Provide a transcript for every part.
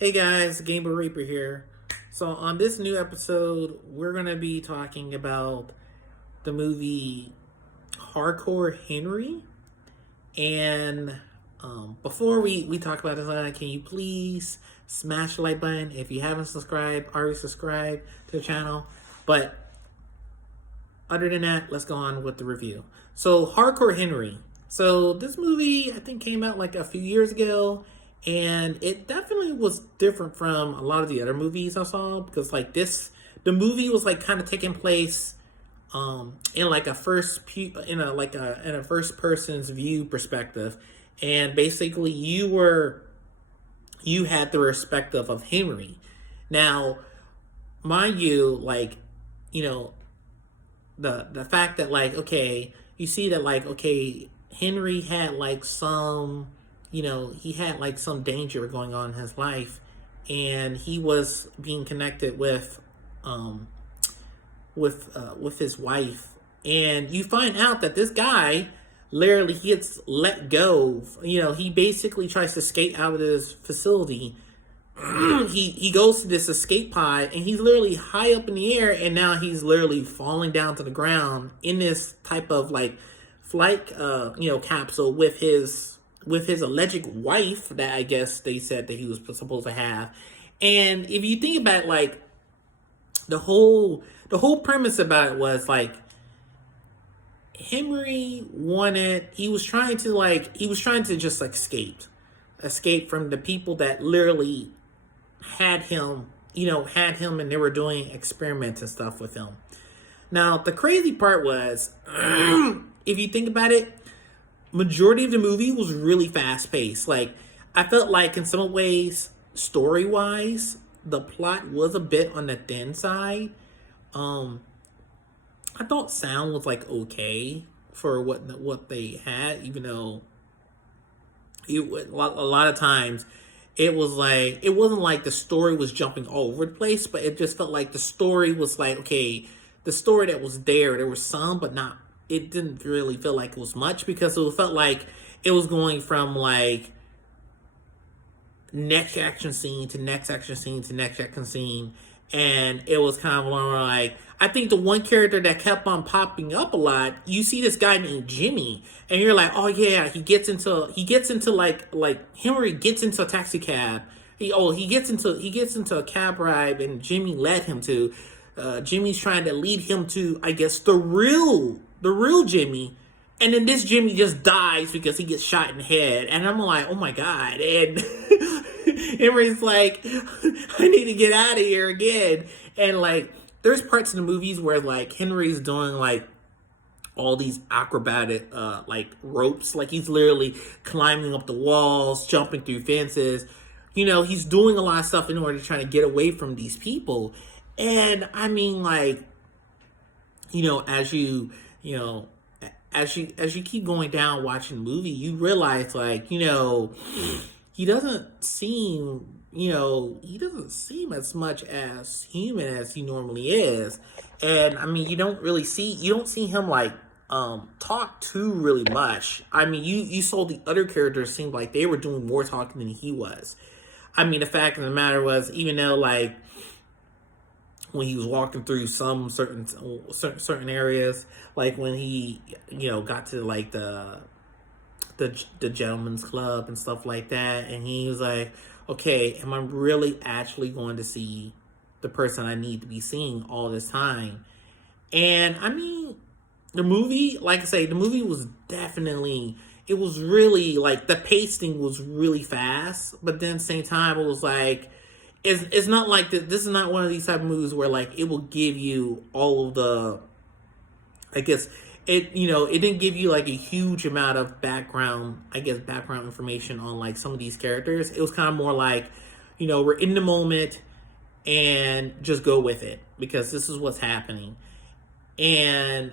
Hey guys, Gamer Reaper here. So on this new episode, we're gonna be talking about the movie Hardcore Henry. And before we talk about this, can you please smash the like button if you haven't subscribed? Already subscribed to the channel. But other than that, let's go on with the review. So Hardcore Henry. So this movie I think came out like a few years ago, and it definitely was different from a lot of the other movies I saw because the movie was like kind of taking place in like in a first person's view perspective, and basically you had the perspective of Henry. Now, mind you, you know the fact that you see that Henry had he had like some danger going on in his life, and he was being connected um with his wife, and you find out that this guy literally he gets let go. He basically tries to skate out of this facility. He goes to this escape pod, and he's literally high up in the air, and now he's literally falling down to the ground in this type of like flight capsule with his alleged wife that I guess they said that he was supposed to have. And if you think about it, like the whole premise about it was like he was trying to just like escape from the people that literally had him, and they were doing experiments and stuff with him. Now, the crazy part was, if you think about it, majority of the movie was really fast paced. Like, I felt like in some ways, story wise, the plot was a bit on the thin side. Um, I thought sound was like okay for what they had, even though a lot of times it was like it wasn't like the story was jumping all over the place, but it just felt like the story was like okay, the story that was there was some, but not. It didn't really feel like it was much because it felt like it was going from like next action scene to next action scene to next action scene, and it was kind of like I think the one character that kept on popping up a lot, you see this guy named Jimmy, and you're like, oh yeah, he gets into like Henry gets into a taxi cab. He gets into a cab ride, and Jimmy led him to. Jimmy's trying to lead him to, I guess, the real Jimmy, and then this Jimmy just dies because he gets shot in the head, and I'm like, oh my god, and Henry's like, I need to get out of here again, and like, there's parts in the movies where like Henry's doing like all these acrobatic like ropes, like he's literally climbing up the walls, jumping through fences. He's doing a lot of stuff in order to try to get away from these people. And I mean, like, you know, as you you know as you keep going down watching the movie, you realize like he doesn't seem as much as human as he normally is. And I mean, you don't see him like talk too really much. I mean, you saw the other characters seemed like they were doing more talking than he was. I mean, the fact of the matter was, even though like when he was walking through some certain areas, like when he got to like the gentleman's club and stuff like that, and he was like, okay, am I really actually going to see the person I need to be seeing all this time? And I mean, the movie, like I say, the movie was definitely, it was really like the pacing was really fast, but then at the same time it was like it's not like this is not one of these type of movies where like it will give you all of the, I guess, it didn't give you like a huge amount of background information on like some of these characters. It was kind of more like, we're in the moment and just go with it because this is what's happening. And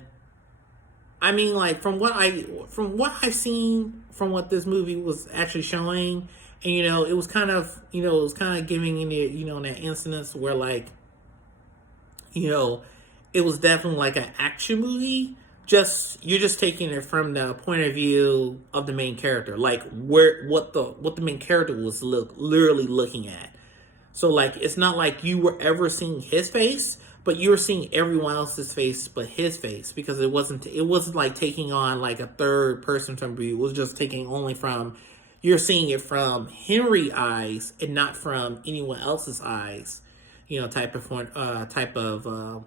I mean, like from what I've seen from what this movie was actually showing, and it was kind of giving in the that incidents where like you know it was definitely like an action movie. Just you're just taking it from the point of view of the main character, like what the main character was literally looking at. So like it's not like you were ever seeing his face, but you were seeing everyone else's face but his face, because it wasn't like taking on like a third person from view. It was just taking only from, you're seeing it from Henry eyes and not from anyone else's eyes. Type of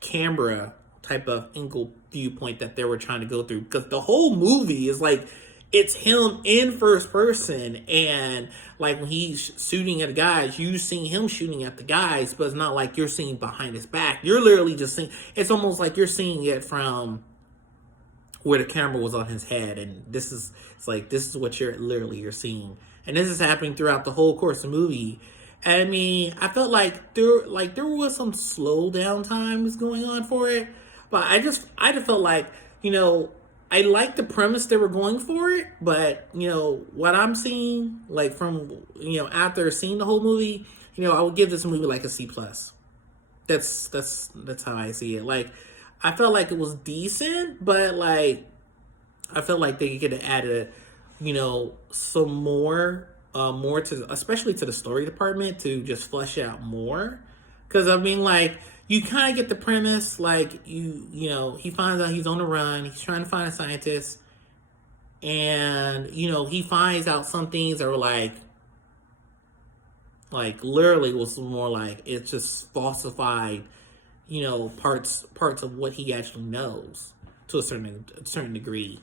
camera, type of angle viewpoint that they were trying to go through, because the whole movie is like it's him in first person, and like when he's shooting at the guys, you seeing him shooting at the guys, but it's not like you're seeing behind his back. You're literally just seeing, it's almost like you're seeing it from where the camera was on his head, and this is what you're seeing, and this is happening throughout the whole course of the movie. And I mean, I felt like there was some slow down times going on for it, but I just felt like, I like the premise they were going for it, but what I'm seeing, like from after seeing the whole movie, I would give this movie like a C+. That's how I see it. Like, I felt like it was decent, but like I felt like they could have added, some more to, especially to the story department, to just flesh it out more. Because I mean, like, you kind of get the premise, like he finds out he's on the run, he's trying to find a scientist, and he finds out some things that were like literally was more like it's just falsified, parts of what he actually knows to a certain degree.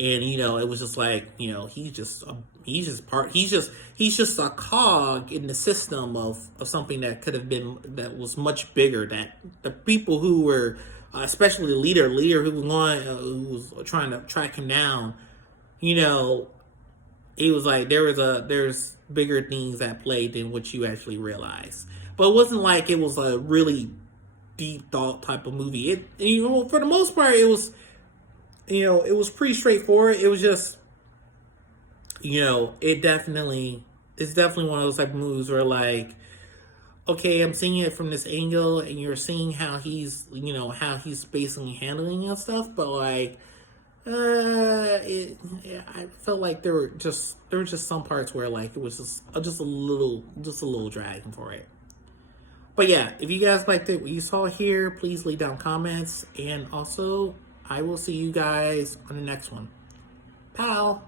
And it was just like he's just a cog in the system of something that could have been, that was much bigger, that the people who were especially the leader who was going who was trying to track him down, it was like there's bigger things at play than what you actually realize. But it wasn't like it was a really deep thought type of movie. For the most part, it was it was pretty straightforward. It was just, it's definitely one of those type of movies where like, okay, I'm seeing it from this angle, and you're seeing how he's basically handling and stuff, but like, I felt like there were just some parts where like it was just a little dragging for it. But yeah, if you guys liked it, what you saw here, please leave down comments, and also I will see you guys on the next one. Pal.